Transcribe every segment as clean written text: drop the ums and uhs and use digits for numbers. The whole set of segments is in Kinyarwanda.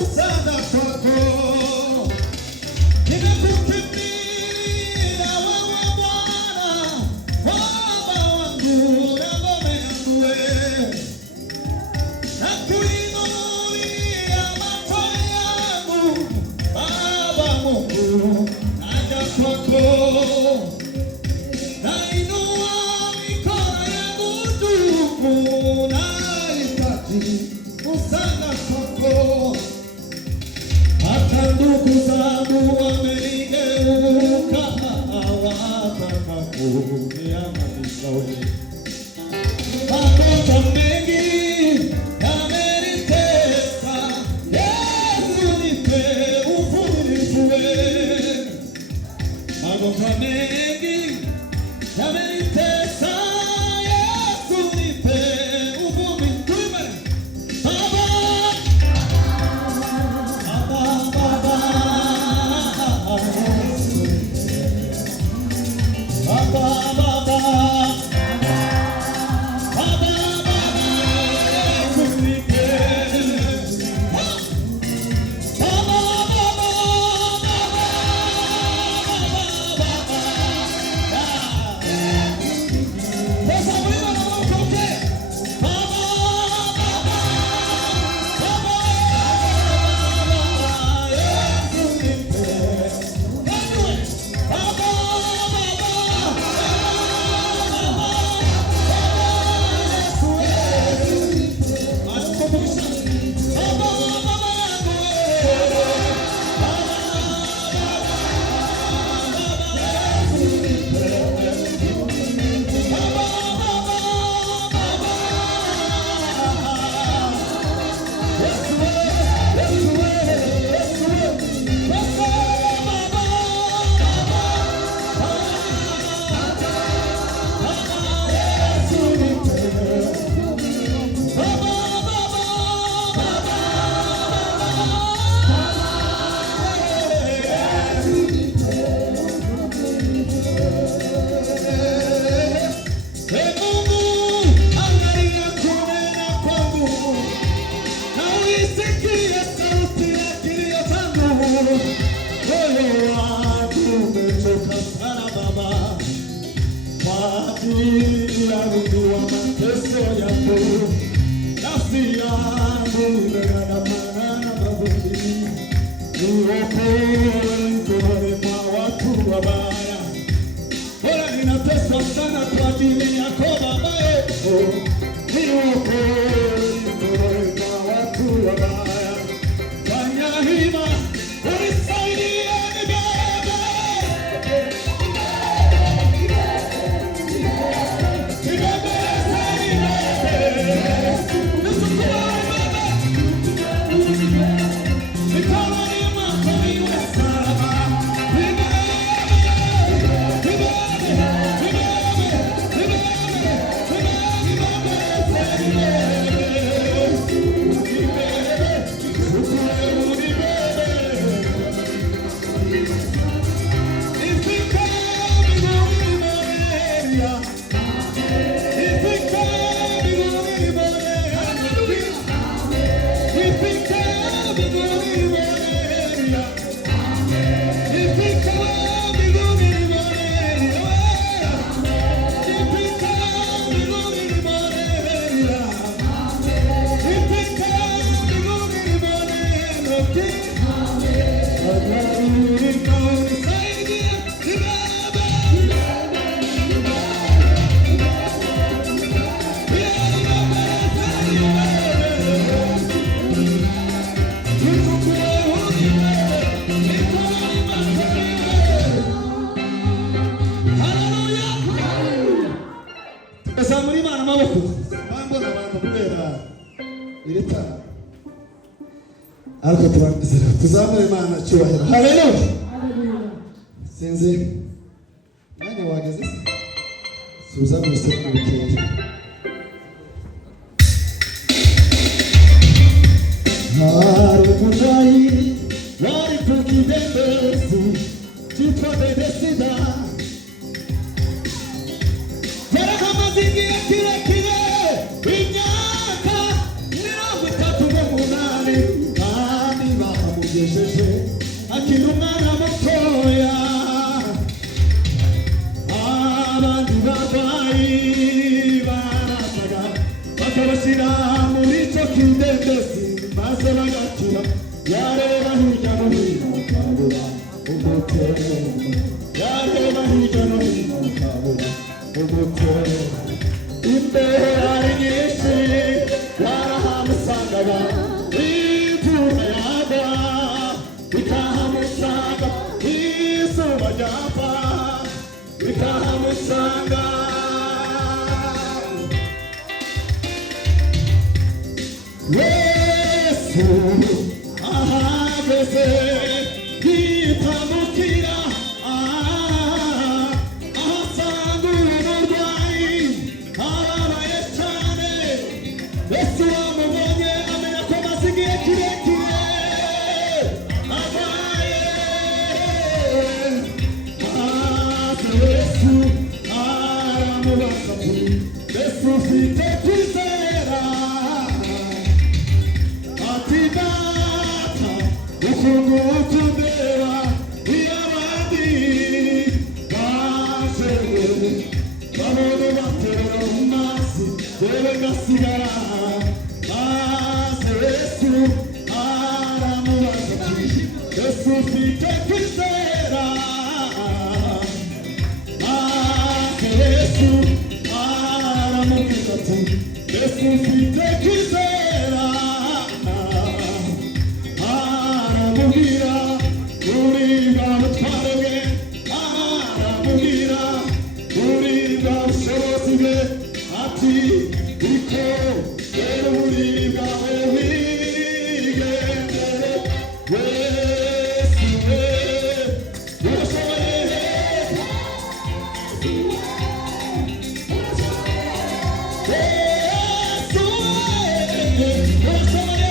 msaada kwako. Nimekukimbilia wewe Bwana, Baba wangu na ngome yangu wewe. Nakuinulia macho yangu, Baba Mungu, naja kwako. Nainua mikono yangu juu, nahitaji msaada kwako. Hata ndugu zangu wamenigeuka, hawataka kuniangamiza wewe. Magonjwa mengi yamenitesa, Yesu nipe uvumilivu wewe. Magonjwa mengi yamenitesa, Yesu nipe uvumilivu wewe. Baba, Baba, Baba, Baba, Baba. Alko turamizira tuzamure Imana cyubahiro. Haleluya. Sinzi nani wageze se suza mwese kubikira. Harumunai wari tukidembezi chipode desida Yaraka mazingi kile kile inyaka 38 Ani yamugejeje akiri umwana mutoya. Abandi barwayi barazaga bakabashyira muri icyo kidendezi maze bagakira. Yareba hirya no hino akabura umutero, yareba hirya no hino akabura umutero. Imbere hari nyinshi yarahamusangaga, imvura yagwa ikahamusanga, izuba ryava ikahamusanga. Yesu ahageze yitamukira, ahasanga umurwayi ababaye cyane. Yesu amubonye amenya ko amaze igihe kirekire arwaye, maze Yesu aramubaza ati Yesu ufite kwizera? Ati data ukuntu utundeba iyo abandi baje babone baterera mu mazi yewe ngasigara. Maze Yesu aramubaza ati Yesu ufite kwizera? Maze Yesu aramubwira ati Yesu ufite kwizera? Aramubwira urinda ubutware bwe, aramubwira urinda ubushobozi bwe, ati iko rero uburiri bwawe wigendere. Yesu we urashoboye, Yesu we urashoboye.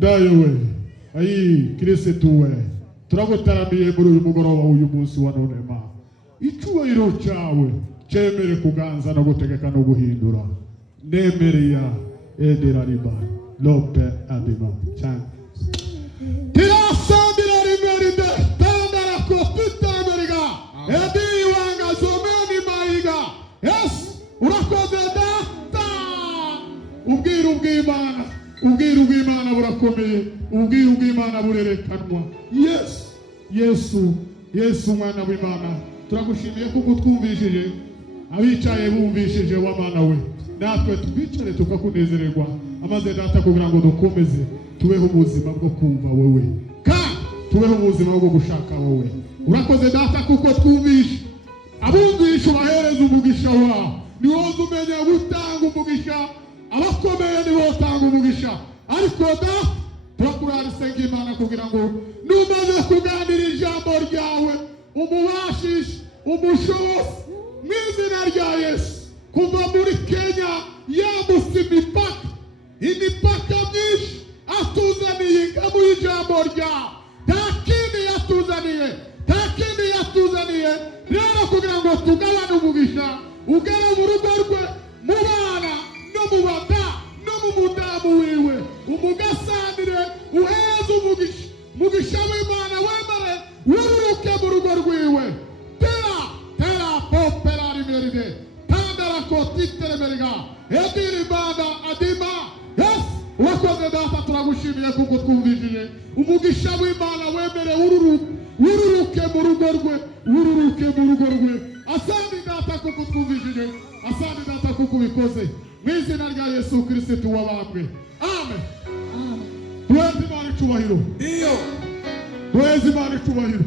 dayo we ayi kirisitu we turagutaramiye muri uyu mugoroba uyu munsi wa none ma icyubahiro cyawe cyemere kuganza no gutegeka no guhindura nemereya edera riba lope abima cyane tirasandira rimeride tandara kopita ameriga edi wanga zomeni maiga yes urakoze data ubwiru bw'Imana ubwiru bw'Imana burakomeye ubwiru bw'Imana burerekanwa Yesu mwana w'Imana turagushimiye kuko twumvishije abicaye bumvishije wa mana we natwe twicare tukakunezererwa amaze data kugira ngo dukomeze tubeho ubuzima bwo kumva wowe kandi tubeho ubuzima bwo gushaka wowe urakoze data kuko twumvishe abumvishe ubahereza umugisha wawe ni wowe umenya gutanga umugisha abakomeye ni wowe utanga umugisha ariko da turakurarisenga Imana kugira ngo numaze kuganira ijambo ryawe umubashishe umushobozi mu izina rya Yesu. Kuva muri Kenya yambutse imipaka myinshi atuzaniye ingabo y'ijambo ryawe. Nta kindi yatuzaniye rero kugira ngo tugabane umugisha ugere mu rugo rwe, mu bana no mu bada no mu mudamu wiwe. Umugasanire uheze umugisha w'Imana wemere wururuke mu rugo rwiwe. Tera popera rimeride tandara kotitere meriga ediri banda adima. Yes, wakoze data, turagushimiye kuko twumvishije umugisha w'Imana wemere wururuke mu rugo rwe. Asante data kuko twumvishije, asante data kuko ubikoze mu izina rya Yesu Kristo wabambwe. Amen. Tuweze Imana icyubahiro. Iyo tuweze Imana icyubahiro.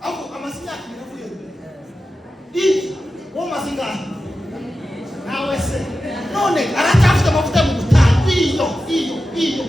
Ako amasinya kiravuye. Iki wo mazinga. Nawe se. None aracyafite amavuta mu gutanga. Iyo.